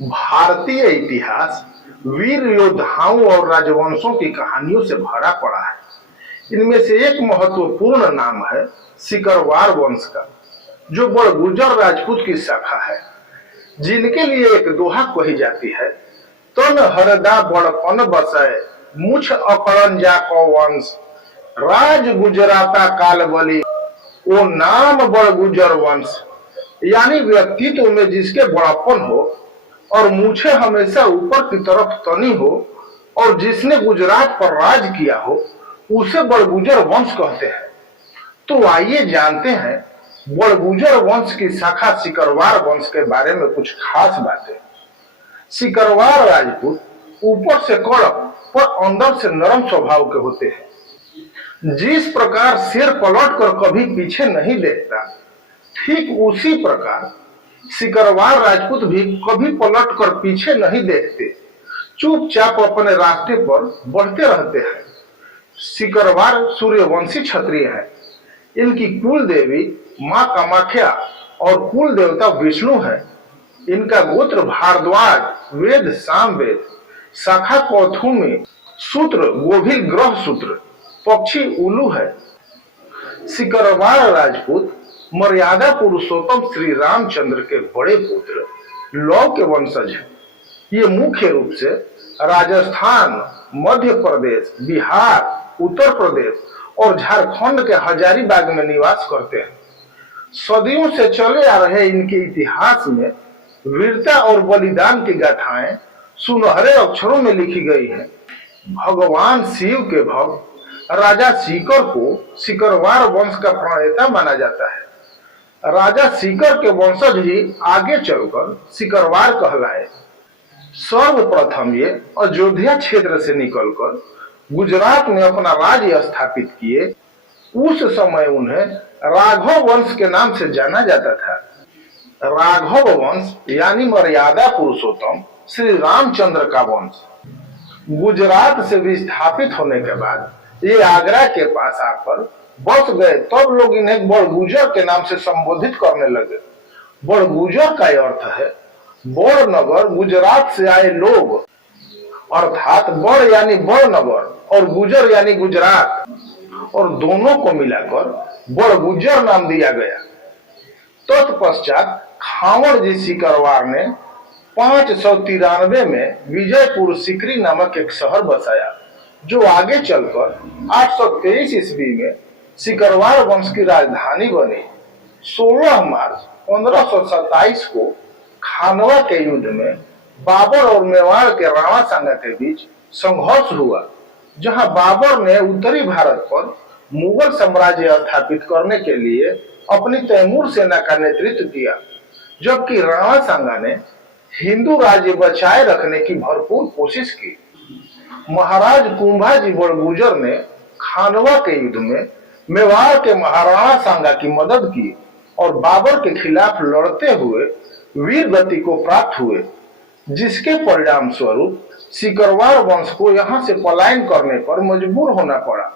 भारतीय इतिहास वीर योद्धाओं और राजवंशों की कहानियों से भरा पड़ा है। इनमें से एक महत्वपूर्ण नाम है सिकरवार वंश का, जो बड़गुजर राजपूत की शाखा है, जिनके लिए एक दोहा कही जाती है, तन हरदा बड़पन बसय मुछ अकड़न जा को वंश राज गुजराता काल बली वो नाम बड़गुजर वंश। यानी व्यक्तित्व में जिसके बड़प्पन हो और मूछे हमेशा ऊपर की तरफ तनी हो और जिसने गुजरात पर राज किया हो, उसे बड़गुजर वंश कहते हैं। तो आइए जानते हैं बड़गुजर वंश की शाखा सिकरवार वंश के बारे में कुछ खास बातें। सिकरवार राजपूत ऊपर से कड़क पर अंदर से नरम स्वभाव के होते हैं। जिस प्रकार शेर पलट कर कभी पीछे नहीं देखता, ठीक उसी प्रकार सिकरवार राजपूत भी कभी पलट कर पीछे नहीं देखते, चुपचाप अपने रास्ते पर बढ़ते रहते हैं। सिकरवार सूर्यवंशी क्षत्रिय है। इनकी कुल देवी मां कामाख्या और कुल देवता विष्णु है। इनका गोत्र भारद्वाज, वेद सामवेद, शाखा कौथुमी, सूत्र गोभिल ग्रह सूत्र, पक्षी उल्लू है। सिकरवार राजपूत मर्यादा पुरुषोत्तम श्री रामचंद्र के बड़े पुत्र लौ के वंशज हैं। ये मुख्य रूप से राजस्थान, मध्य प्रदेश, बिहार, उत्तर प्रदेश और झारखंड के हजारीबाग में निवास करते हैं। सदियों से चले आ रहे इनके इतिहास में वीरता और बलिदान की गाथाएं सुनहरे अक्षरों में लिखी गई हैं। भगवान शिव के भक्त राजा सीकर को सिकरवार वंश का प्रणेता माना जाता है। राजा सीकर के वंशज ही आगे चलकर सिकरवार कहलाए। सर्वप्रथम ये अयोध्या क्षेत्र से निकलकर गुजरात में अपना राज्य स्थापित किए। उस समय उन्हें राघव वंश के नाम से जाना जाता था। राघव वंश यानी मर्यादा पुरुषोत्तम श्री रामचंद्र का वंश। गुजरात से विस्थापित होने के बाद ये आगरा के पास आकर बस गए, तब लोग इन्हें बड़गुजर के नाम से संबोधित करने लगे। बड़गुजर का अर्थ है बड़ नगर, गुजरात से आए लोग, अर्थात बड़ यानी बड़ नगर और गुजर यानी गुजरात, और दोनों को मिलाकर बड़गुजर नाम दिया गया। तत्पश्चात खावड़ जी सिकरवार ने 593 में विजयपुर सिकरी नामक एक शहर बसाया, जो आगे चलकर 823 ईस्वी में सिकरवार वंश की राजधानी बनी। 16 मार्च 1527 को खानवा के युद्ध में बाबर और मेवाड़ के राणा सांगा के बीच संघर्ष हुआ, जहां बाबर ने उत्तरी भारत पर मुगल साम्राज्य स्थापित करने के लिए अपनी तैमूर सेना का नेतृत्व किया, जबकि राणा सांगा ने हिंदू राज्य बचाए रखने की भरपूर कोशिश की। महाराज कुंभाजी बड़गुजर ने खानवा के युद्ध में मेवाड़ के महाराणा सांगा की मदद की और बाबर के खिलाफ लड़ते हुए वीर गति को प्राप्त हुए, जिसके परिणाम स्वरूप सिकरवार वंश को यहाँ से पलायन करने पर मजबूर होना पड़ा।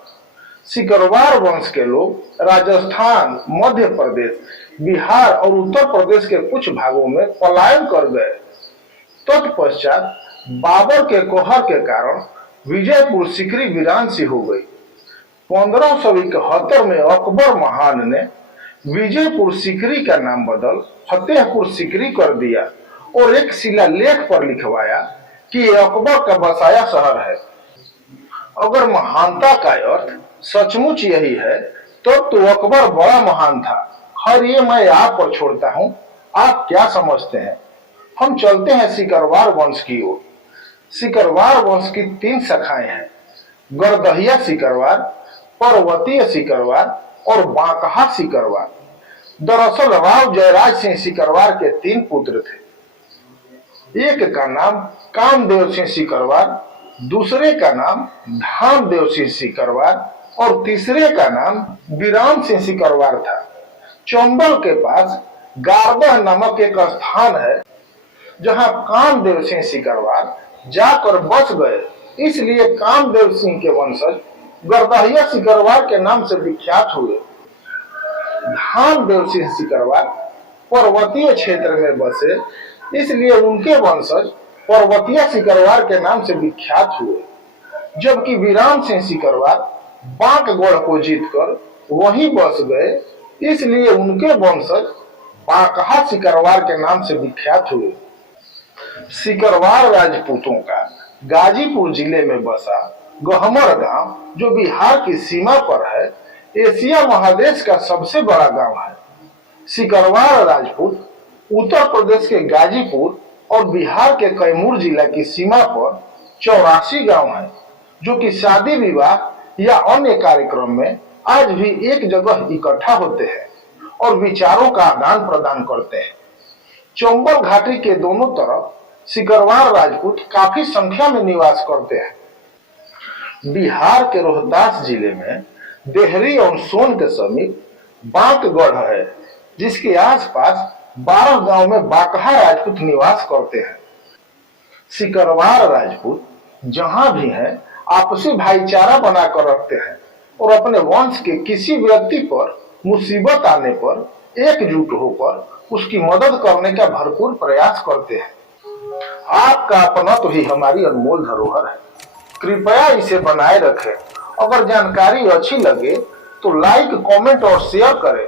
सिकरवार वंश के लोग राजस्थान, मध्य प्रदेश, बिहार और उत्तर प्रदेश के कुछ भागों में पलायन कर गए। तत्पश्चात बाबर के कोहर के कारण विजयपुर सिकरी वीरान सी हो गई। 1571 में अकबर महान ने विजयपुर सिकरी का नाम बदल फतेहपुर सिकरी कर दिया और एक शिलालेख पर लिखवाया कि यह अकबर का बसाया शहर है। अगर महानता का अर्थ सचमुच यही है, तब तो अकबर बड़ा महान था। खैर, ये मैं आप पर छोड़ता हूँ, आप क्या समझते हैं। हम चलते हैं सिकरवार वंश की ओर। सिकरवार वंश की 3 शाखाएं हैं, गरदहिया सिकरवार, पर्वतीय सिकरवार और बांकहा सिकरवार। दरअसल राव जयराज सिंह सिकरवार के 3 पुत्र थे। एक का नाम कामदेव सिंह सिकरवार, दूसरे का नाम धामदेव सिंह सिकरवार और तीसरे का नाम वीरान सिंह सिकरवार था। चंबल के पास गारदह नामक एक स्थान है, जहां कामदेव सिंह सिकरवार जाकर बस गए, इसलिए कामदेव सिंह के वंशज गरदहिया सिकरवार के नाम से विख्यात हुए। धामदेव सिंह सिकरवार पर्वतीय क्षेत्र में बसे इसलिए उनके वंशज पर्वतीय सिकरवार के नाम से विख्यात हुए। जबकि वीरान सिंह सिकरवार बांकगढ़ को जीतकर वहीं बस गए, इसलिए उनके वंशज बांकहा सिकरवार के नाम से विख्यात हुए। सिकरवार राजपूतों का गाजीपुर जिले में बसा गहमर गांव, जो बिहार की सीमा पर है, एशिया महादेश का सबसे बड़ा गांव है। सिकरवार राजपूत उत्तर प्रदेश के गाजीपुर और बिहार के कैमूर जिला की सीमा पर 84 गांव है, जो कि शादी विवाह या अन्य कार्यक्रम में आज भी एक जगह इकट्ठा होते हैं और विचारों का आदान प्रदान करते हैं। चंबल घाटी के दोनों तरफ सिकरवार राजपूत काफी संख्या में निवास करते हैं। बिहार के रोहतास जिले में देहरी और सोन के समीप बांकगढ़ है, जिसके आसपास 12 गांव में बाकहा राजपूत निवास करते हैं। सिकरवार राजपूत जहां भी हैं, आपसी भाईचारा बनाकर रखते हैं और अपने वंश के किसी व्यक्ति पर मुसीबत आने पर एकजुट होकर उसकी मदद करने का भरपूर प्रयास करते हैं। आपका अपना तो ही हमारी अनमोल धरोहर है, कृपया इसे बनाए रखें। अगर जानकारी अच्छी लगे तो लाइक, कमेंट और शेयर करें।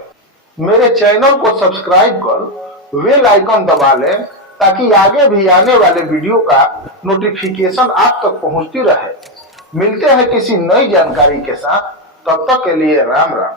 मेरे चैनल को सब्सक्राइब कर बेल आइकन दबा लें, ताकि आगे भी आने वाले वीडियो का नोटिफिकेशन आप तक पहुंचती रहे। मिलते हैं किसी नई जानकारी के साथ, तब तक के लिए राम राम।